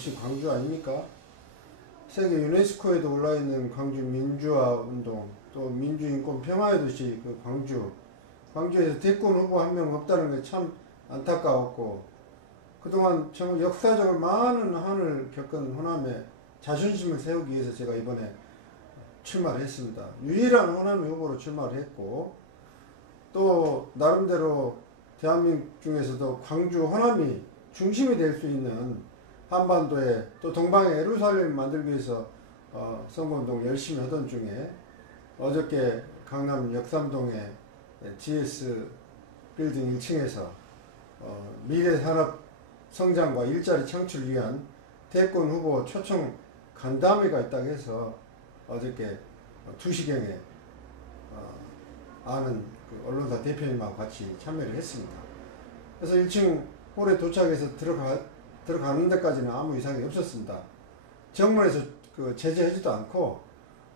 도시 광주 아닙니까? 세계 유네스코에도 올라있는 광주 민주화 운동, 또 민주인권 평화의 도시 그 광주에서 대권 후보 한 명 없다는 게 참 안타까웠고, 그동안 정 역사적으로 많은 한을 겪은 호남에 자존심을 세우기 위해서 제가 이번에 출마를 했습니다. 유일한 호남의 후보로 출마를 했고, 또 나름대로 대한민국 중에서도 광주 호남이 중심이 될 수 있는 한반도에 또 동방의 예루살렘을 만들기 위해서 선거운동 열심히 하던 중에 어저께 강남 역삼동의 GS 빌딩 1층에서 미래산업 성장과 일자리 창출을 위한 대권 후보 초청 간담회가 있다고 해서 어저께 2시경에 아는 그 언론사 대표님하고 같이 참여를 했습니다. 그래서 1층 홀에 도착해서 들어가는 데까지는 아무 이상이 없었습니다. 정문에서 그 제재하지도 않고,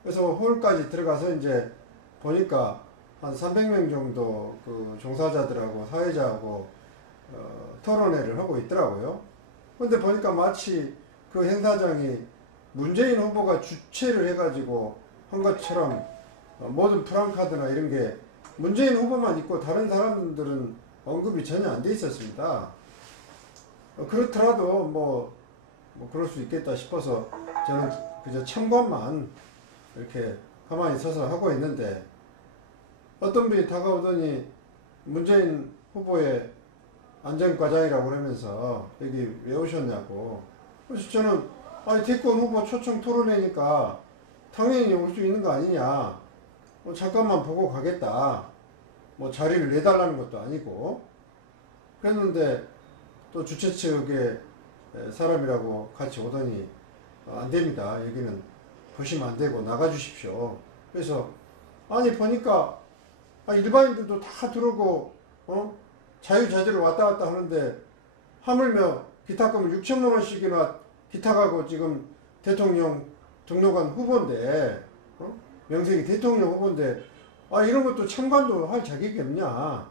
그래서 홀까지 들어가서 이제 보니까 한 300명 정도 그 종사자들하고 사회자하고 토론회를 하고 있더라고요. 근데 보니까 마치 그 행사장이 문재인 후보가 주최를 해가지고 한 것처럼 모든 프랑카드나 이런 게 문재인 후보만 있고 다른 사람들은 언급이 전혀 안 돼 있었습니다. 그렇더라도 뭐 그럴 수 있겠다 싶어서 저는 그저 참관만 이렇게 가만히 서서 하고 있는데, 어떤 분이 다가오더니 문재인 후보의 안전과장이라고 그러면서 여기 왜 오셨냐고. 그래서 저는 아니 대권 후보 초청 토론회니까 당연히 올 수 있는 거 아니냐, 잠깐만 보고 가겠다, 뭐 자리를 내달라는 것도 아니고 그랬는데, 또 주최 측의 사람이라고 같이 오더니 안 됩니다, 여기는 보시면 안 되고 나가 주십시오. 그래서 아니 보니까 일반인들도 다 들어오고 자유자재로 왔다 갔다 하는데, 하물며 기타금을 6천만 원씩이나 기타가고 지금 대통령 등록한 후보인데, 명색이 대통령 후보인데 이런 것도 참관도 할 자격이 없냐,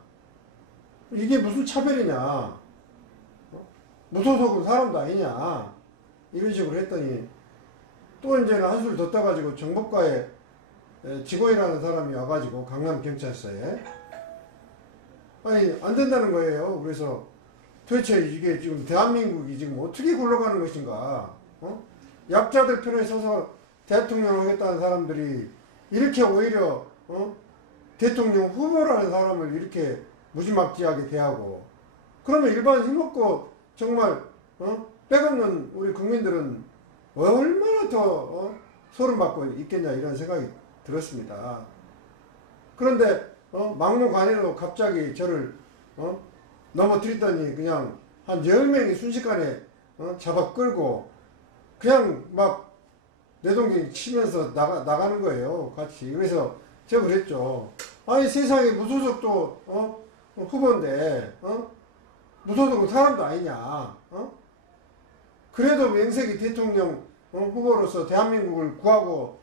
이게 무슨 차별이냐, 무소속은 사람도 아니냐, 이런 식으로 했더니, 또 이제는 한술 더 떠가지고 정보과에 직원이라는 사람이 와가지고 강남경찰서에 안 된다는 거예요. 그래서 도대체 이게 지금 대한민국이 지금 어떻게 굴러가는 것인가, 약자들 편에 서서 대통령 하겠다는 사람들이 이렇게 오히려 대통령 후보라는 사람을 이렇게 무지막지하게 대하고, 그러면 일반 힘없고 정말 백없는 우리 국민들은 얼마나 더 소름받고 있겠냐, 이런 생각이 들었습니다. 그런데 막무가내로 갑자기 저를 넘어뜨리더니 그냥 한 10명이 순식간에 잡아 끌고 그냥 막 내동댕이 치면서 나가는 거예요, 같이. 그래서 제가 그랬죠. 아니 세상에 무소속도 후보인데 무소속은 사람도 아니냐, 그래도 명색이 대통령 후보로서 대한민국을 구하고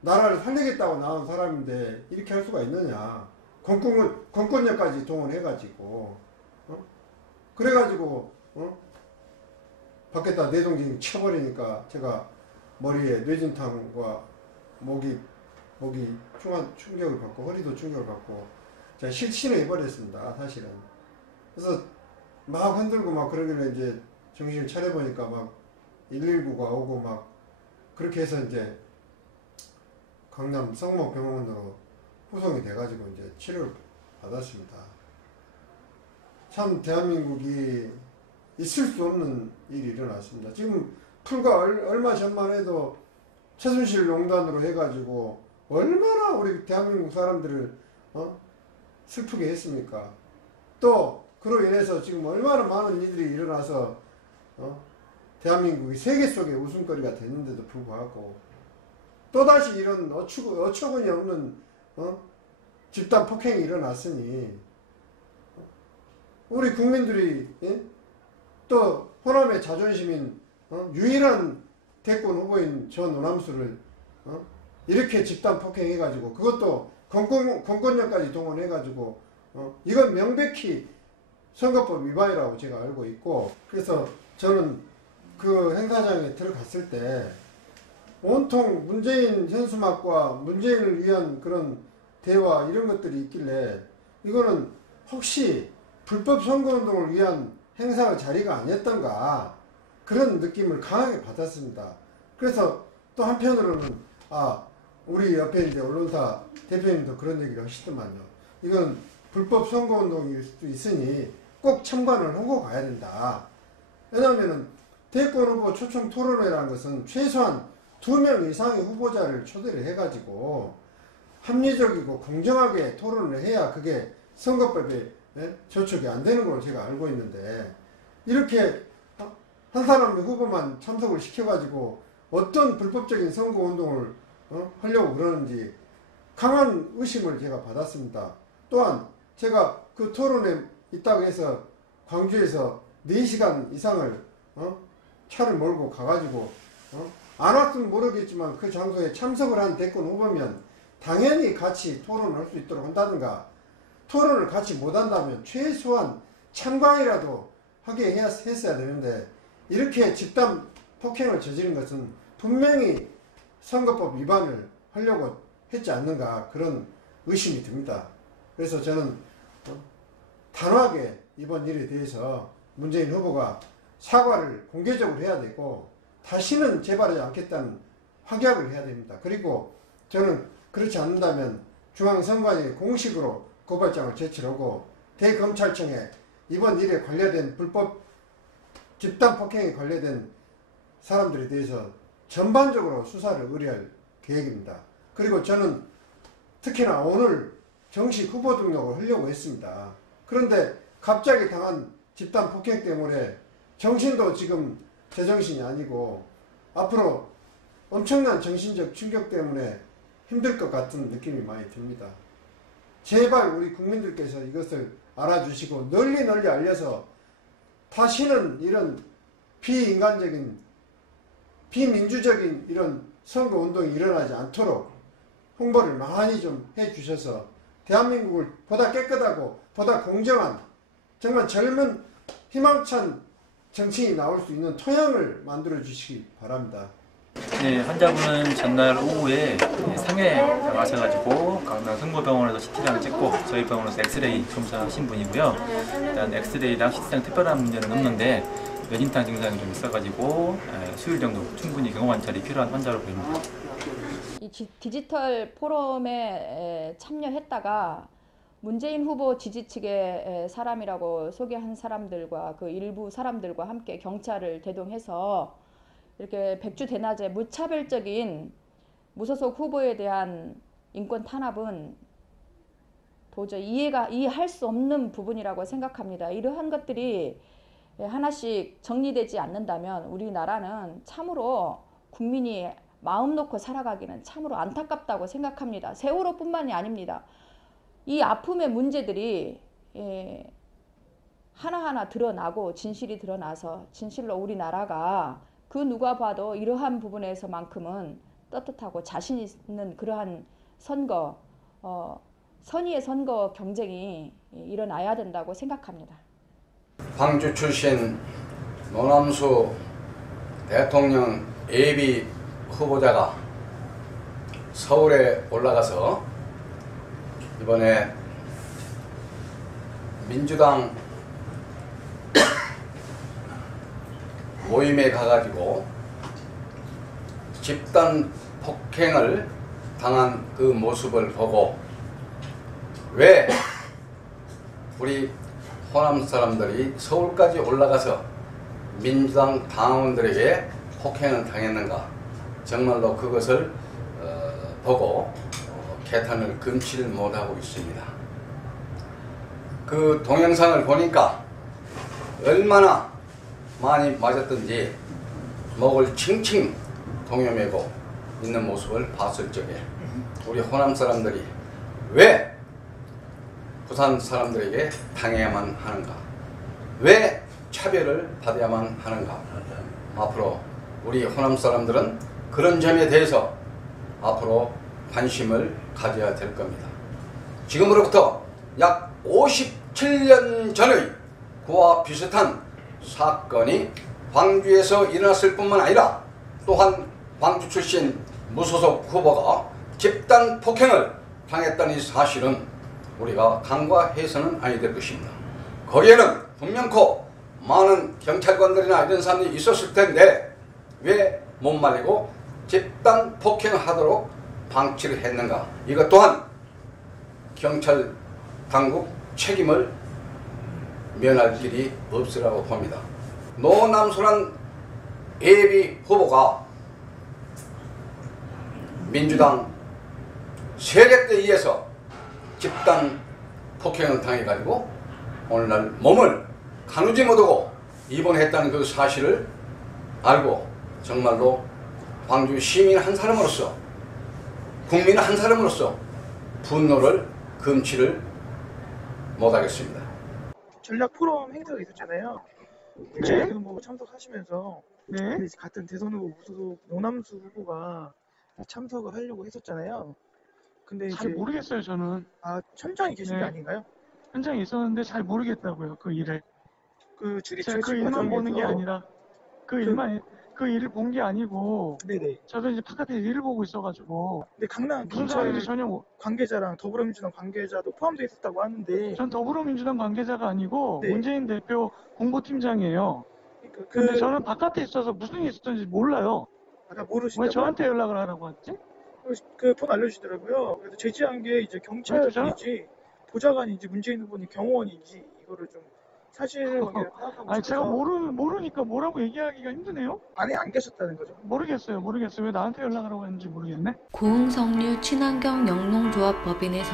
나라를 살리겠다고 나온 사람인데 이렇게 할 수가 있느냐, 권권력까지 동원해가지고 그래가지고 밖에다 내동댕이 쳐버리니까 제가 머리에 뇌진탕과 목이 충격을 받고 허리도 충격을 받고 제가 실신을 해버렸습니다, 사실은. 그래서 막 흔들고 막 그러길래 이제 정신을 차려보니까 막 119가 오고 막 그렇게 해서 이제 강남 성모병원으로 후송이 돼가지고 이제 치료를 받았습니다. 참 대한민국이 있을 수 없는 일이 일어났습니다. 지금 불과 얼마 전만 해도 최순실 농단으로 해가지고 얼마나 우리 대한민국 사람들을 슬프게 했습니까? 또 그로 인해서 지금 얼마나 많은 일들이 일어나서 대한민국이 세계 속의 웃음거리가 됐는데도 불구하고 또다시 이런 어처구니 없는 집단 폭행이 일어났으니 우리 국민들이 또 호남의 자존심인 유일한 대권 후보인 저 노남수를 이렇게 집단 폭행해가지고 그것도 권권력까지 동원해가지고 이건 명백히 선거법 위반이라고 제가 알고 있고, 그래서 저는 그 행사장에 들어갔을 때 온통 문재인 현수막과 문재인을 위한 그런 대화 이런 것들이 있길래 이거는 혹시 불법 선거운동을 위한 행사의 자리가 아니었던가 그런 느낌을 강하게 받았습니다. 그래서 또 한편으로는 우리 옆에 이제 언론사 대표님도 그런 얘기를 하시더만요. 이건 불법 선거운동일 수도 있으니 꼭 참관을 하고 가야 된다. 왜냐하면 대권 후보 초청 토론회라는 것은 최소한 2명 이상의 후보자를 초대를 해가지고 합리적이고 공정하게 토론을 해야 그게 선거법에 저촉이 안 되는 걸로 제가 알고 있는데 이렇게 한 사람의 후보만 참석을 시켜가지고 어떤 불법적인 선거운동을 하려고 그러는지 강한 의심을 제가 받았습니다. 또한 제가 그 토론에 있다고 해서 광주에서 4시간 이상을 차를 몰고 가가지고 안 왔으면 모르겠지만 그 장소에 참석을 한 대권 후보면 당연히 같이 토론을 할 수 있도록 한다든가 토론을 같이 못한다면 최소한 참관이라도 하게 했어야 되는데 이렇게 집단 폭행을 저지른 것은 분명히 선거법 위반을 하려고 했지 않는가 그런 의심이 듭니다. 그래서 저는 단호하게 이번 일에 대해서 문재인 후보가 사과를 공개적으로 해야 되고 다시는 재발하지 않겠다는 확약을 해야 됩니다. 그리고 저는 그렇지 않는다면 중앙선관위에 공식으로 고발장을 제출하고 대검찰청에 이번 일에 관련된 불법 집단 폭행에 관련된 사람들에 대해서 전반적으로 수사를 의뢰할 계획입니다. 그리고 저는 특히나 오늘 정식 후보 등록을 하려고 했습니다. 그런데 갑자기 당한 집단 폭행 때문에 정신도 지금 제정신이 아니고 앞으로 엄청난 정신적 충격 때문에 힘들 것 같은 느낌이 많이 듭니다. 제발 우리 국민들께서 이것을 알아주시고 널리 알려서 다시는 이런 비인간적인 비민주적인 이런 선거운동이 일어나지 않도록 홍보를 많이 좀 해주셔서 대한민국을 보다 깨끗하고 보다 공정한 정말 젊은 희망찬 정치인이 나올 수 있는 토양을 만들어 주시기 바랍니다. 네, 환자분은 전날 오후에 상해에 가셔가지고 강남 성모병원에서 CT장을 찍고 저희 병원에서 엑스레이 검사하신 분이고요. 일단 엑스레이랑 CT장 특별한 문제는 없는데 뇌진탕 증상이 좀 있어가지고 수요일 정도 충분히 경호관찰이 필요한 환자로 보입니다. 이 디지털 포럼에 참여했다가 문재인 후보 지지 측의 사람이라고 소개한 사람들과 그 일부 사람들과 함께 경찰을 대동해서 이렇게 백주대낮에 무차별적인 무소속 후보에 대한 인권 탄압은 도저히 이해할 수 없는 부분이라고 생각합니다. 이러한 것들이 하나씩 정리되지 않는다면 우리나라는 참으로 국민이 마음 놓고 살아가기는 참으로 안타깝다고 생각합니다. 세월호뿐만이 아닙니다. 이 아픔의 문제들이 하나하나 드러나고 진실이 드러나서 진실로 우리나라가 그 누가 봐도 이러한 부분에서만큼은 떳떳하고 자신 있는 그러한 선거, 선의의 선거 경쟁이 일어나야 된다고 생각합니다. 광주 출신 노남수 대통령 예비 후보자가 서울에 올라가서 이번에 민주당 모임에 가가지고 집단 폭행을 당한 그 모습을 보고 왜 우리 호남 사람들이 서울까지 올라가서 민주당 당원들에게 폭행을 당했는가, 정말로 그것을 보고 개탄을 금치를 못하고 있습니다. 그 동영상을 보니까 얼마나 많이 맞았던지 목을 칭칭 동여매고 있는 모습을 봤을 적에 우리 호남 사람들이 왜 부산 사람들에게 당해야만 하는가, 왜 차별을 받아야만 하는가. 앞으로 우리 호남 사람들은 그런 점에 대해서 앞으로 관심을 가져야 될 겁니다. 지금으로부터 약 57년 전의 그와 비슷한 사건이 광주에서 일어났을 뿐만 아니라 또한 광주 출신 무소속 후보가 집단 폭행을 당했다는 이 사실은 우리가 간과해서는 아니 될 것입니다. 거기에는 분명코 많은 경찰관들이나 이런 사람들이 있었을 텐데 왜 못 말리고 집단 폭행하도록 방치를 했는가? 이것 또한 경찰 당국 책임을 면할 길이 없으라고 봅니다. 노남순환 예비 후보가 민주당 세력에 의해서 집단 폭행을 당해가지고 오늘날 몸을 가누지 못하고 입원했다는 그 사실을 알고 정말로 광주 시민 한 사람으로서 국민 한 사람으로서 분노를 금치를 못하겠습니다. 전략 포럼 행사가 있었잖아요. 네? 뭐 참석하시면서 네? 근데 같은 대선 후보 무소속 노남수 후보가 참석을 하려고 했었잖아요. 근데 잘 이제 모르겠어요, 저는. 현장에 계신 게 네. 아닌가요? 현장에 있었는데 잘 모르겠다고요, 그 일을. 그 출입 제가 그 조치 일만 보는 게 과정에서 아니라, 그 일을 본 게 아니고, 네네. 저도 이제 바깥에서 일을 보고 있어가지고, 근데 강남 무슨 경찰 상황인지 전혀, 관계자랑 더불어민주당 관계자도 포함되어 있었다고 하는데 전 더불어민주당 관계자가 아니고, 네. 문재인 대표 홍보팀장이에요. 근데 저는 바깥에 있어서 무슨 일이 있었는지 몰라요. 아까 왜 모르시다고 저한테 연락을 하라고 했지? 그폰 알려주시더라고요. 그래서 제지한 게 이제 경찰인지 보좌관인지 문재인 후보님 경호원인지 이거를 좀 사실 관계를 파악하고 아니, 제가 싶어서 모르니까 뭐라고 얘기하기가 힘드네요? 안에 안 계셨다는 거죠. 모르겠어요. 왜 나한테 연락을 하고 했는지 모르겠네? 고흥석류 친환경 영농조합 법인의